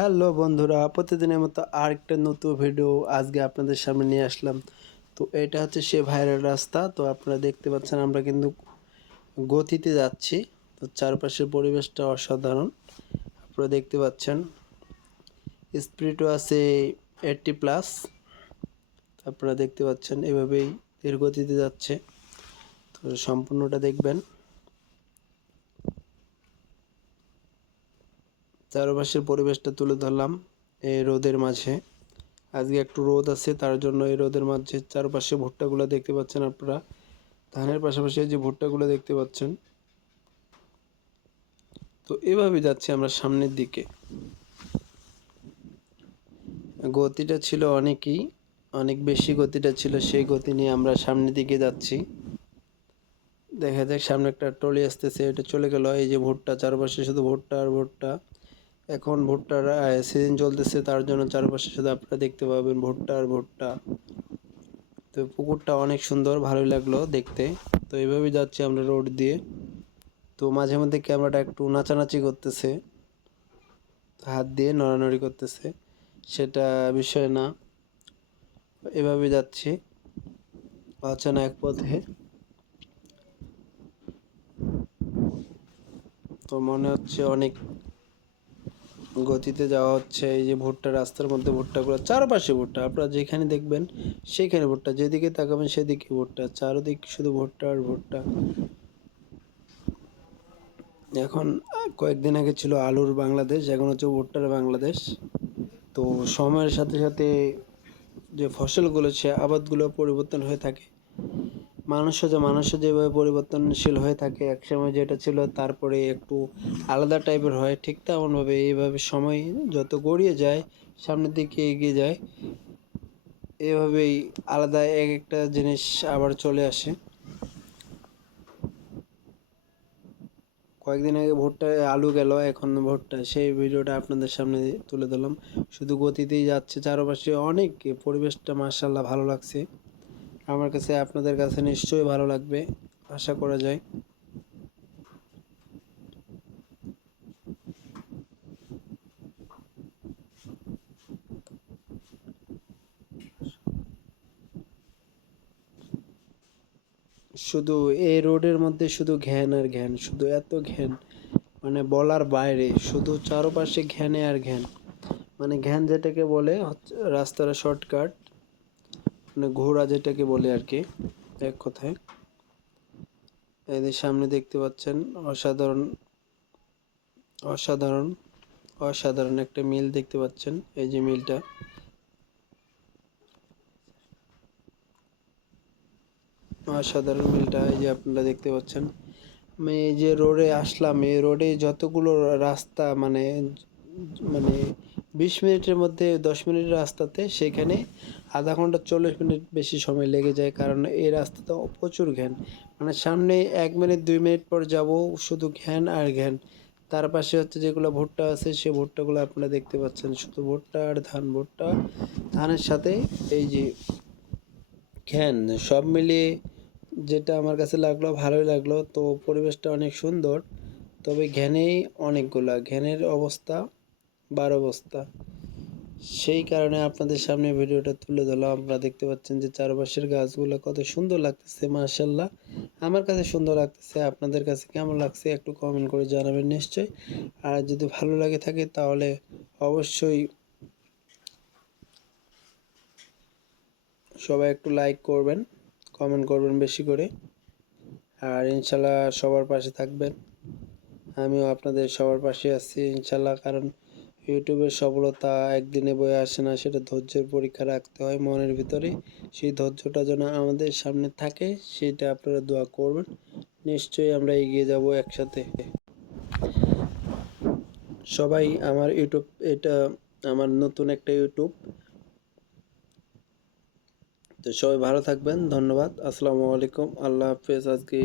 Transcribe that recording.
Hello বন্ধুরা, প্রতিদিনের মতো আরেকটা নতুন ভিডিও আজকে আপনাদের সামনে নিয়ে আসলাম। তো এটা হচ্ছে সে ভাইরাল রাস্তা। তো আপনারা দেখতে পাচ্ছেন আমরা কিন্তু গতিতে যাচ্ছি। তো চারপাশের পরিবেশটা অসাধারণ, আপনারা দেখতে পাচ্ছেন। স্পিডও আছে 80+। আপনারা দেখতে পাচ্ছেন এভাবেই এর গতিতে যাচ্ছে। তো সম্পূর্ণটা দেখবেন। চারপাশের পরিবেশটা তুলে ধরলাম এই রোদের মাঝে। আজকে একটু রোদ আছে, তার জন্য এই রোদের মাঝে চারপাশে ভুট্টাগুলো দেখতে পাচ্ছেন আপনারা। ধানের পাশাপাশি যে ভুট্টাগুলো দেখতে পাচ্ছেন। তো এভাবে যাচ্ছি আমরা সামনের দিকে। গতিটা ছিল অনেক বেশি গতিটা ছিল, সেই গতি নিয়ে আমরা সামনের দিকে যাচ্ছি। দেখা যাক সামনে একটা ট্রলি আসতেছে, এটা চলে গেল। এই যে ভুট্টা, চারপাশে শুধু ভুট্টা আর ভুট্টা। এখন ভুট্টার সিজন চলতেছে, তার জন্য চারপাশে শুধু আপনারা দেখতে পাবেন ভুট্টা আর ভুট্টা। তো পুকুরটা অনেক সুন্দর, ভালোই লাগলো দেখতে। তো এইভাবে যাচ্ছি আমরা রোড দিয়ে। তো মাঝে মধ্যে ক্যামেরাটা একটু নাচানাচি করতেছে, হাত দিয়ে নড়ানড়ি করতেছে, সেটা বিষয় না। এভাবে যাচ্ছি অচেনা এক পথে। তো মনে হচ্ছে অনেক গতিতে যাওয়া হচ্ছে। এই যে ভুট্টা, রাস্তার মধ্যে ভুট্টাগুলো, চারপাশে ভুট্টা, আপনারা যেখানে দেখবেন সেখানে ভুট্টা, যেদিকে তাকাবেন সেদিকে ভুট্টা, চারদিক শুধু ভুট্টা আর ভুট্টা। এখন কয়েকদিন আগে ছিল আলুর বাংলাদেশ, এখন হচ্ছে ভুট্টার বাংলাদেশ। তো সময়ের সাথে সাথে যে ফসলগুলো, সে আবাদগুলো পরিবর্তন হয়ে থাকে। মানুষও যেভাবে পরিবর্তনশীল হয়ে থাকে, একসময় যেটা ছিল তারপরে একটু আলাদা টাইপের হয়, ঠিক তেমনভাবে এইভাবে সময় যত গড়িয়ে যায়, সামনের দিকে এগিয়ে যায়, এভাবেই আলাদা এক একটা জিনিস আবার চলে আসে। কয়েকদিন আগে ভুট্টা, আলু গেল, এখন ভুট্টা, সেই ভিডিওটা আপনাদের সামনে তুলে ধরলাম। শুধু গতিতেই যাচ্ছে চারপাশে, অনেক পরিবেশটা মাশাআল্লাহ ভালো লাগছে আমার কাছে, আপনাদের কাছে নিশ্চয়ই ভালো লাগবে আশা করা যায়। শুধু এই রোডের মধ্যে শুধু ঘ্যান আর ঘ্যান, শুধু এত ঘ্যান, মানে বলার বাইরে। শুধু চারপাশে ঘ্যানে আর ঘ্যান, মানে ঘ্যান যেটাকে বলে হচ্ছে রাস্তার শর্টকাট, মানে ঘোড়া যেটাকে বলে আর কি, এক কথায়। এদের সামনে দেখতে পাচ্ছেন অসাধারণ অসাধারণ অসাধারণ একটা মিল দেখতে পাচ্ছেন। এই যে মিলটা, অসাধারণ মিলটা, এই যে আপনারা দেখতে পাচ্ছেন। আমি এই যে রোডে আসলাম, এই রোডে যতগুলো রাস্তা, মানে মানে 20 মিনিটের মধ্যে 10 মিনিটের রাস্তাতে, সেখানে আধা ঘন্টা 40 মিনিট বেশি সময় লেগে যায়, কারণ এই রাস্তাটা প্রচুর ঘ্যান। মানে সামনে 1 মিনিট 2 মিনিট পর যাব, শুধু ঘ্যান আর ঘ্যান। তার পাশে হচ্ছে যেগুলো ভুট্টা আছে, সে ভুট্টাগুলো আপনারা দেখতে পাচ্ছেন, শুধু ভুট্টা আর ধান, ভুট্টা ধানের সাথে এই যে ঘ্যান, সব মিলিয়ে যেটা আমার কাছে লাগলো, ভালোই লাগলো। তো পরিবেশটা অনেক সুন্দর, তবে ঘ্যানেই অনেকগুলা, ঘ্যানের অবস্থা 12 বস্তা। সেই কারণে আপনাদের সামনে ভিডিওটা তুলে ধরলাম। আপনারা দেখতে পাচ্ছেন যে চারপাশের গাছগুলো কত সুন্দর লাগতেছে, মাশাআল্লাহ। আমার কাছে সুন্দর লাগতেছে, আপনাদের কাছে কেমন লাগছে একটু কমেন্ট করে জানাবেন নিশ্চয়ই। আর যদি ভালো লাগে থাকে তাহলে অবশ্যই সবাই একটু লাইক করবেন, কমেন্ট করবেন বেশি করে। আর ইনশাল্লাহ সবার পাশে থাকবেন। আমিও আপনাদের সবার পাশে আছি ইনশাল্লাহ, কারণ ইউটিউবের সফলতা একদিনে বয়ে আসে না, সেটা ধৈর্যের পরীক্ষা রাখতে হয় মনের ভিতরে। সেই ধৈর্যটা যেন আমাদের সামনে থাকে, সেটা আপনারা দোয়া করবেন। নিশ্চয়ই আমরা এগিয়ে যাব একসাথে। সবাই আমার ইউটিউব, এটা আমার নতুন একটা ইউটিউব। তো সবাই ভালো থাকবেন, ধন্যবাদ, আসসালামু আলাইকুম, আল্লাহ হাফেজ। আজকে